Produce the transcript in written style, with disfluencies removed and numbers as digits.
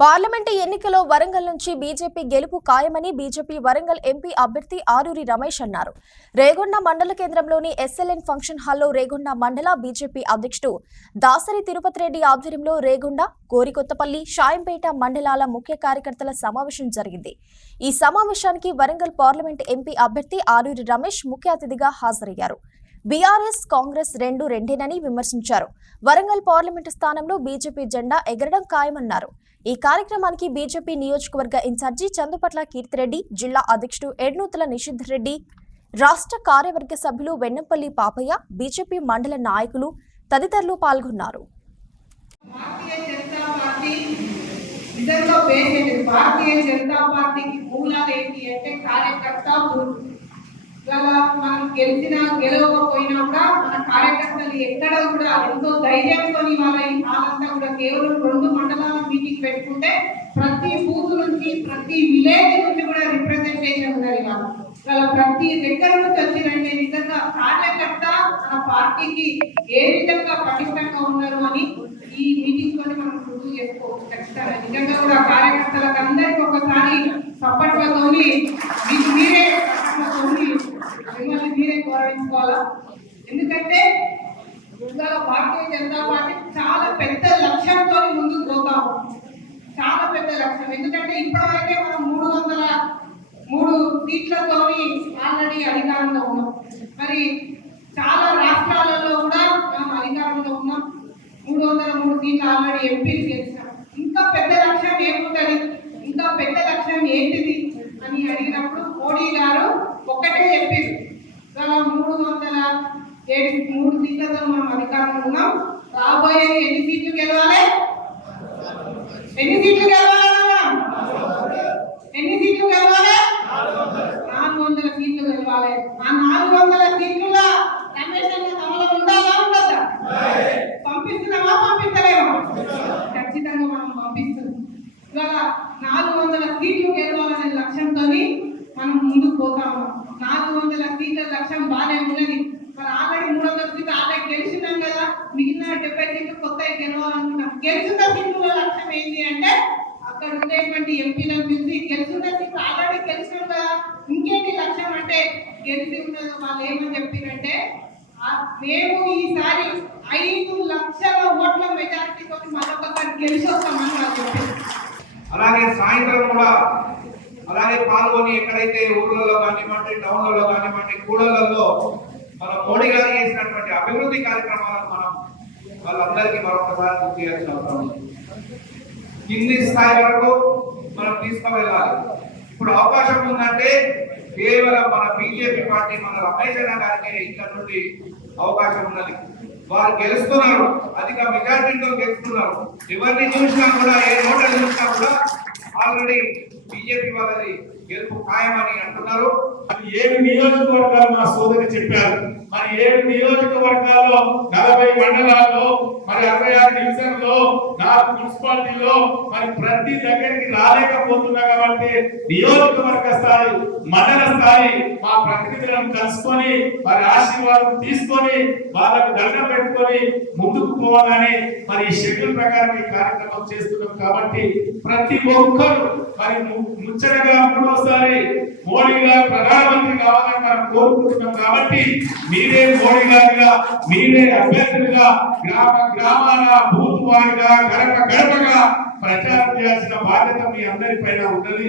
Parliament ఎన్నికలో వరంగల్ నుంచి BJP గెలుపు ఖాయమని బీజేపీ వరంగల్ ఎంపీ అభ్యర్థి ఆరూరి రమేష్ అన్నారు. రేగొండ మండల కేంద్రంలోని ఎస్ఎల్ఎన్ ఫంక్షన్ హాల్లో రేగొండ మండల బీజేపీ అధ్యక్షుడు దాసరి తిరుపతి రెడ్డి ఆధ్వర్యంలో రేగొండ, కోరికొత్తపల్లి, షాయంపేట మండలాల ముఖ్య కార్యకర్తల సమావేశం జరిగింది. ఈ సమావేశానికి వరంగల్ పార్లమెంటు ఎంపీ అభ్యర్థి ఆరూరి రమేష్ ముఖ్య అతిథిగా హాజరయ్యారు. బీఆర్ఎస్, కాంగ్రెస్ రెండేనని విమర్శించారు. వరంగల్ పార్లమెంటు స్థానంలో బీజేపీ జెండా ఎగరడం ఖాయమన్నారు. ఈ కార్యక్రమానికి బీజేపీ నియోజకవర్గ ఇన్ఛార్జి చందుపట్ల కీర్తిరెడ్డి, జిల్లా అధ్యక్షుడు ఎడ్నూతుల నిషిద్ధరెడ్డి, రాష్ట్ర కార్యవర్గ సభ్యులు వెన్నంపల్లి పాపయ్య, బీజేపీ మండల నాయకులు తదితరులు పాల్గొన్నారు. మనం గెలిచినా గెలవకపోయినా కూడా మన కార్యకర్తలు ఎక్కడ కూడా ఎంతో ధైర్యంతో వాళ్ళంతా కూడా కేవలం 2 మండలాల మీటింగ్ పెట్టుకుంటే ప్రతి బూత్ నుంచి ప్రతి విలేజ్ నుంచి కూడా రిప్రజెంటేషన్ ఉన్నది. వాళ్ళ ప్రతి దగ్గర నుంచి వచ్చిరంటే నిజంగా కార్యకర్త మన పార్టీకి ఏ విధంగా పటిష్టంగా ఉన్నారు అని ఈ మీటింగ్ తోనే మనం రుజువు చేసుకోవచ్చు. ఖచ్చితంగా నిజంగా కూడా కార్యకర్తలకు అందరికీ ఒకసారి సప్పట్లతోని మిమ్మల్ని మీరే గౌరవించుకోవాలా. ఎందుకంటే భారతీయ జనతా పార్టీ చాలా పెద్ద లక్ష్యంతో ముందుకు పోతాము. చాలా పెద్ద లక్ష్యం. ఎందుకంటే ఇప్పటివరకే మనం 303 సీట్లతో ఆల్రెడీ అధికారంలో ఉన్నాం. మరి చాలా రాష్ట్రాలలో కూడా మనం అధికారంలో ఉన్నాం. 303 సీట్లు ఆల్రెడీ ఎంపీలు గెలిచాం. ఇంకా పెద్ద లక్ష్యం ఏముంటుంది, ఇంకా పెద్ద లక్ష్యం ఏంటిది అని అడిగినప్పుడు మోడీ గారు ఒక్కటే చెప్పారు, 303 సీట్లతో మనం అధికారంలో ఉన్నాం. రాబోయే ఎన్ని సీట్లు గెలవాలి, ఎన్ని సీట్లు గెలవాలి, ఎన్ని సీట్లు గెలవాలి, 400 సీట్లు గెలవాలి. ఆ 400 సీట్లుగా కమిషన్ అమలు ఉండాలా ఉండదా? పంపిస్తున్నామా పంపిస్తలేమా? ఖచ్చితంగా మనం పంపిస్తున్నాం. ఇవాళ 400 సీట్లు గెలవాలనే లక్ష్యంతో మనం ముందుకు పోతాము. 400 సీట్ల లక్ష్యం బాగానే ఉన్నది. మరి ఆల్రెడీ 300 సీట్లు ఆల్రెడీ గెలిచినాం కదా, మిగిలిన 70 సీట్లు కొత్తగా గెలవాలనుకుంటాం. గెలిచిన సీట్ల లక్ష్యం ఏంటి అంటే అక్కడ ఉండేటువంటి ఎంపీలను పిలిచి గెలిచిన సీట్లు ఆల్రెడీ గెలిచినాం కదా, ఇంకేంటి లక్ష్యం అంటే గెలిచి ఉన్నది. వాళ్ళు ఏమని చెప్పారంటే మేము ఈసారి 5 లక్షల ఓట్ల మెజారిటీతో మరొకసారి గెలిచి వస్తామని వాళ్ళు చెప్పారు. అలాగే సాయంత్రం కూడా అలాగే పాల్గొని ఎక్కడైతే ఊర్లలో కానివ్వండి, టౌన్లలో కానివ్వండి, కూడళ్లలో మన మోడీ గారు చేసినటువంటి అభివృద్ధి కార్యక్రమాలను మనం వాళ్ళందరికీ మరొకసారి గుర్తు చేయాల్సిన అవసరం ఉంది. కింది స్థాయి వరకు మనం తీసుకువెళ్ళాలి. ఇప్పుడు అవకాశం ఉందంటే కేవలం మన బీజేపీ పార్టీ, మన రమేష్ అన్న గారికి ఇక్కడ నుండి అవకాశం ఉన్నది. వారు గెలుస్తున్నారు, అధిక మెజార్టీతో గెలుస్తున్నారు. ఎవరిని చూసినా కూడా, ఏ ఓటర్లు చూసినా కూడా ఆల్రెడీ బీజేపీ వాళ్ళది గెలుపు ఖాయమని అంటున్నారు. 7 నియోజకవర్గాలు మా సోదరి చెప్పారు. మరి 7 నియోజకవర్గాల్లో 40 మండలాల్లో, మరి 66 డివిజన్లో, 4 మున్సిపాలిటీలో మరి ప్రతి దగ్గరికి రాలేకపోతున్నా కాబట్టి నియోజకవర్గ స్థాయి, మండల స్థాయి మా ప్రతినిధులను కలుసుకొని మరి ఆశీర్వాదం తీసుకొని వాళ్ళకు దండం పెట్టుకొని ముందుకు పోవాలని మరి ఈ షెడ్యూల్ ప్రకారం ఈ కార్యక్రమం చేస్తున్నాం. కాబట్టి ప్రతి ఒక్కరు మరి ముచ్చటగా 3వసారి మోడీ గారు ప్రధానమంత్రి కావాలని మనం కోరుకుంటున్నాం. కాబట్టి మీరే మోడీ గారిగా, మీరే అభ్యర్థులుగా గ్రామాల బూత్ వారిగా, గడపగా ప్రచారం చేయాల్సిన బాధ్యత మీ అందరి పైన ఉన్నది.